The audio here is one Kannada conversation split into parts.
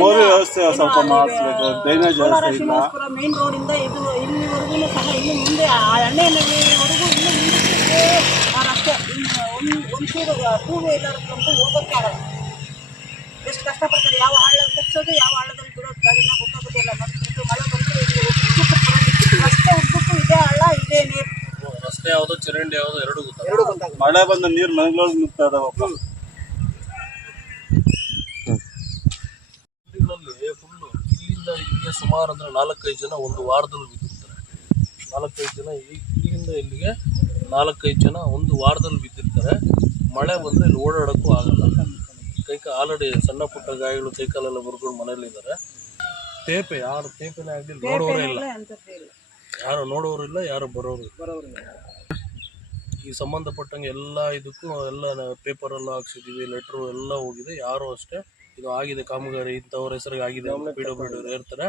ಮೋರಿ ವ್ಯವಸ್ಥೆ ಸ್ವಲ್ಪ ಮಾಡಿಸ್ಬೇಕು ಡ್ರೈನೇಜ್ ವ್ಯವಸ್ಥೆ ಇಲ್ಲ. ಶ್ರೀನಿವಾಸಪುರ ಮೇನ್ ರೋಡಿಂದ ಇದು ಇಲ್ಲಿವರೆಗೂ ಸಹ ಇನ್ನು ಮುಂದೆ ಆ ಎಣ್ಣೆನಲ್ಲಿವರೆಗೂ ಇನ್ನು ಮುಂದೆ ಆ ರಸ್ತೆ ಒಂದು ಒಂಚೂರು ಟೂ ವೀಲರ್ಗಂತೂ ಹೋಗೋಕ್ಕೆ ಆಗಲ್ಲ ಎಷ್ಟು ಕಷ್ಟಪಡ್ತಾರೆ. ಯಾವ ಹಳ್ಳ ತಗ್ಸೋದು ಯಾವ ಹಳ್ಳದಲ್ಲಿ ಬಿಡೋದು ಗಾಡಿನ ಗೊತ್ತಾಗೋದಿಲ್ಲ. ಮತ್ತು ಮಳೆ ಬಂದರೆ. ರಸ್ತೆ ಉದ್ದಕ್ಕೂ ಇದೇ ಹಳ್ಳ ಇದೇ ನೀರು. ರಸ್ತೆ ಯಾವುದು ಚರಂಡಿ ಯಾವುದು ಎರಡು ಗೊತ್ತಾಗ ಮಳೆ ಬಂದ ನೀರು ಮಂಗಳೂರು ನುಗ್ತಾ ಇದಾವಪ್ಪ ಗುಂಡಿಗಳಲ್ಲಿ ಫುಲ್ಲು ಇಲ್ಲಿಂದ ಇಲ್ಲಿಗೆ ಸುಮಾರು ಅಂದ್ರೆ ನಾಲ್ಕೈದು ಜನ ಒಂದು ವಾರದಲ್ಲಿ ಬಿದ್ದಿರ್ತಾರೆ. ನಾಲ್ಕೈದು ಜನ ಇಲ್ಲಿಂದ ಇಲ್ಲಿಗೆ ನಾಲ್ಕೈದು ಜನ ಒಂದು ವಾರದಲ್ಲಿ ಬಿದ್ದಿರ್ತಾರೆ. ಮಳೆ ಬಂದರೆ ಇಲ್ಲಿ ಓಡಾಡೋಕ್ಕೂ ಆಗಲ್ಲ. ಕೈಕ ಆಲ್ರೆಡಿ ಸಣ್ಣ ಪುಟ್ಟ ಗಾಯಗಳು ಕೈಕಾಲೆಲ್ಲ ಬರ್ಕೊಂಡು ಮನೇಲಿದ್ದಾರೆ ತೇಪೆ ಯಾರು ತೇಪೆನೇ ಆಗಲಿ ನೋಡೋರೇ ಇಲ್ಲ. ಯಾರು ನೋಡೋರು ಇಲ್ಲ ಯಾರು ಬರೋರು ಇಲ್ಲ. ಈ ಸಂಬಂಧಪಟ್ಟಂಗೆ ಎಲ್ಲ ಇದಕ್ಕೂ ಎಲ್ಲ ಪೇಪರೆಲ್ಲ ಹಾಕ್ಸಿದ್ದೀವಿ ಲೆಟ್ರು ಎಲ್ಲ ಹೋಗಿದೆ ಯಾರು ಅಷ್ಟೇ. ಇದು ಆಗಿದೆ ಕಾಮಗಾರಿ ಇಂಥವ್ರ ಹೆಸರಿಗೆ ಆಗಿದೆ ಪಿ ಡಬ್ಲ್ಯೂ ಡಿ ಇರ್ತಾರೆ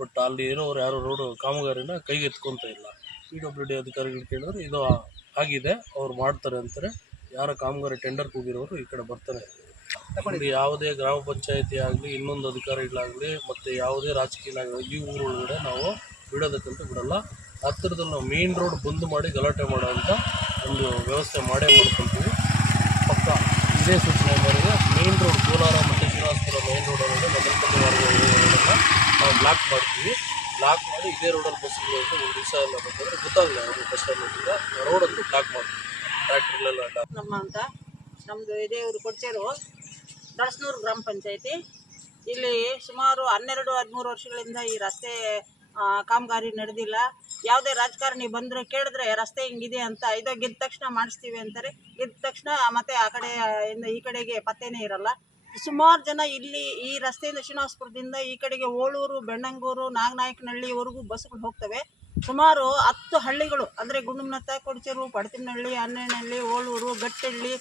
ಬಟ್ ಅಲ್ಲಿ ಇರೋರು ಯಾರು ರೋಡು ಕಾಮಗಾರಿನ ಕೈಗೆ ಎತ್ಕೊಂತ ಇಲ್ಲ. ಪಿ ಡಬ್ಲ್ಯೂ ಡಿ ಅಧಿಕಾರಿಗಳು ಕೇಳಿದ್ರೆ ಇದು ಆಗಿದೆ ಅವ್ರು ಮಾಡ್ತಾರೆ ಅಂತಾರೆ. ಯಾರ ಕಾಮಗಾರಿ ಟೆಂಡರ್ಗೆ ಹೋಗಿರೋರು ಈ ಕಡೆ ಬರ್ತಾರೆ. ಇಲ್ಲಿ ಯಾವುದೇ ಗ್ರಾಮ ಪಂಚಾಯತಿ ಆಗಲಿ ಇನ್ನೊಂದು ಅಧಿಕಾರಿಗಳಾಗಲಿ ಮತ್ತು ಯಾವುದೇ ರಾಜಕೀಯ ಆಗಲಿ ಈ ಊರೊಳಗಡೆ ನಾವು ಬಿಡೋದಕ್ಕಂತ ಬಿಡಲ್ಲ. ಹತ್ತಿರದಲ್ಲಿ ನಾವು ಮೇನ್ ರೋಡ್ ಬಂದ್ ಮಾಡಿ ಗಲಾಟೆ ಮಾಡೋ ಅಂತ ಒಂದು ವ್ಯವಸ್ಥೆ ಮಾಡೇ ಮಾಡ್ಕೊಳ್ತೀವಿ ಪಕ್ಕ ಇದೇ ಸೂಚನೆ ಮೇರೆಗೆ main road Kolar main road ಒಳಗಡೆ ಮದನಪಲ್ಲಿ ಮಾರ್ಗವನ್ನು ನಾವು ಬ್ಲಾಕ್ ಮಾಡ್ತೀವಿ. ಬ್ಲಾಕ್ ಮಾಡಿ ಇದೇ ರೋಡಲ್ಲಿ ಬಸ್ಸುಗಳು ಹೋಗಿ ಒಂದು ದಿವಸ ಎಲ್ಲ ಬಂದರೆ ಗೊತ್ತಾಗಲ್ಲ ಅವರು ಬಸ್ ಸ್ಟ್ಯಾಂಡ್ ರೋಡಂತೂ ಬ್ಲಾಕ್ ಮಾಡ್ತೀವಿ. ಟ್ರ್ಯಾಕ್ಟ್ರಲ್ಲೆಲ್ಲ ನಮ್ಮ ಅಂತ. ನಮ್ಮದು ಇದೇ ಇವರು ಕೊಡ್ಚೇರು. ದಳಸ್ನೂರು ಗ್ರಾಮ ಪಂಚಾಯತಿ. ಇಲ್ಲಿ ಸುಮಾರು ಹನ್ನೆರಡು, ಹದಿಮೂರು ವರ್ಷಗಳಿಂದ ಈ ರಸ್ತೆ ಕಾಮಗಾರಿ ನಡೆದಿಲ್ಲ. ಯಾವುದೇ ರಾಜಕಾರಣಿ ಬಂದರೆ ಕೇಳಿದ್ರೆ ರಸ್ತೆ ಹಿಂಗಿದೆ ಅಂತ ಇದು ಗೆದ್ದ ತಕ್ಷಣ ಮಾಡಿಸ್ತೀವಿ ಅಂತಾರೆ. ಗೆದ್ದ ತಕ್ಷಣ ಮತ್ತೆ ಆ ಕಡೆ ಈ ಕಡೆಗೆ ಪತ್ತೆನೇ ಇರಲ್ಲ. ಸುಮಾರು ಜನ ಇಲ್ಲಿ ಈ ರಸ್ತೆಯಿಂದ ಶ್ರೀನಿವಾಸಪುರದಿಂದ ಈ ಕಡೆಗೆ ಓಳೂರು, ಬೆಣ್ಣಂಗೂರು, ನಾಗನಾಯಕನಹಳ್ಳಿವರೆಗೂ ಬಸ್ಗಳು ಹೋಗ್ತವೆ. ಸುಮಾರು ಹತ್ತು ಹಳ್ಳಿಗಳು, ಅಂದರೆ ಗುಂಡುಮನತ್ತ, ಕೊಡಚೇರು, ಪಡತಿನಹಳ್ಳಿ ಅನ್ನಹಳ್ಳಿ ಓಳೂರು, ಗಟ್ಟಹಳ್ಳಿ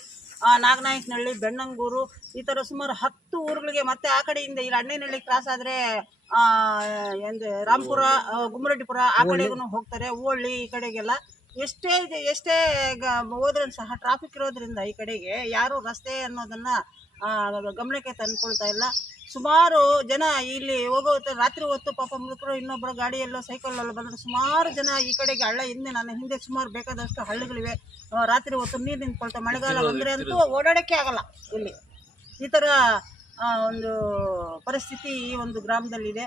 ನಾಗನಾಯಕನಹಳ್ಳಿ, ಬೆಣ್ಣಂಗೂರು, ಈ ಥರ ಸುಮಾರು ಹತ್ತು ಊರುಗಳಿಗೆ ಮತ್ತೆ ಆ ಕಡೆಯಿಂದ ಇಲ್ಲಿ ಅಣ್ಣೆನಹಳ್ಳಿ ಕ್ರಾಸ್ ಆದರೆ ಎಂದು ಗುಮ್ಮರಡ್ಡಿಪುರ ಗುಮ್ಮರೆಡ್ಡಿಪುರ ಆ ಕಡೆಗೂ ಹೋಗ್ತಾರೆ. ಓಳ್ಳಿ ಈ ಕಡೆಗೆಲ್ಲ. ಎಷ್ಟೇ ಇದೆ- ಎಷ್ಟೇ ಹೋದ್ರೂ ಸಹ ಟ್ರಾಫಿಕ್ ಇರೋದ್ರಿಂದ ಈ ಕಡೆಗೆ ಯಾರು ರಸ್ತೆ ಅನ್ನೋದನ್ನ ಗಮನಕ್ಕೆ ತಂದ್ಕೊಳ್ತಾ ಇಲ್ಲ. ಸುಮಾರು ಜನ ಇಲ್ಲಿ ಹೋಗೋ ಹೊತ್ತು ರಾತ್ರಿ ಹೊತ್ತು ಪಾಪ ಮುದುಕರು ಇನ್ನೊಬ್ಬರು ಗಾಡಿಯಲ್ಲೋ ಸೈಕಲಲ್ಲೋ ಬಂದರೆ ಸುಮಾರು ಜನ ಈ ಕಡೆಗೆ ಹಳ್ಳ ಹಿಂದೆ ನನ್ನ ಹಿಂದೆ ಸುಮಾರು ಬೇಕಾದಷ್ಟು ಹಳ್ಳಿಗಳಿವೆ. ರಾತ್ರಿ ಹೊತ್ತು ನೀರು ನಿಂತ್ಕೊಳ್ತಾ ಮಳೆಗಾಲ ಬಂದರೆ ಅಂತೂ ಓಡಾಡೋಕ್ಕೆ ಆಗಲ್ಲ ಇಲ್ಲಿ. ಈ ಥರ ಒಂದು ಪರಿಸ್ಥಿತಿ ಈ ಒಂದು ಗ್ರಾಮದಲ್ಲಿದೆ.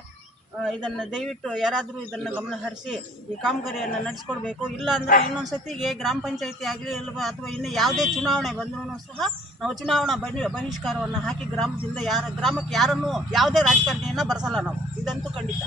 ಇದನ್ನು ದಯವಿಟ್ಟು ಯಾರಾದರೂ ಇದನ್ನು ಗಮನ ಹರಿಸಿ ಈ ಕಾಮಗಾರಿಯನ್ನು ನಡೆಸ್ಕೊಡ್ಬೇಕು. ಇಲ್ಲ ಅಂದರೆ ಇನ್ನೊಂದು ಸತಿಗೆ ಗ್ರಾಮ ಪಂಚಾಯತಿ ಆಗಲಿ ಅಲ್ವಾ ಅಥವಾ ಇನ್ನು ಯಾವುದೇ ಚುನಾವಣೆ ಬಂದ್ರೂ ಸಹ ನಾವು ಚುನಾವಣಾ ಬಹಿ ಬಹಿಷ್ಕಾರವನ್ನು ಹಾಕಿ ಗ್ರಾಮದಿಂದ ಯಾರ ಗ್ರಾಮಕ್ಕೆ ಯಾರನ್ನೂ ಯಾವುದೇ ರಾಜಕಾರಣಿಯನ್ನು ಬರೆಸಲ್ಲ ನಾವು. ಇದಂತೂ ಖಂಡಿತ.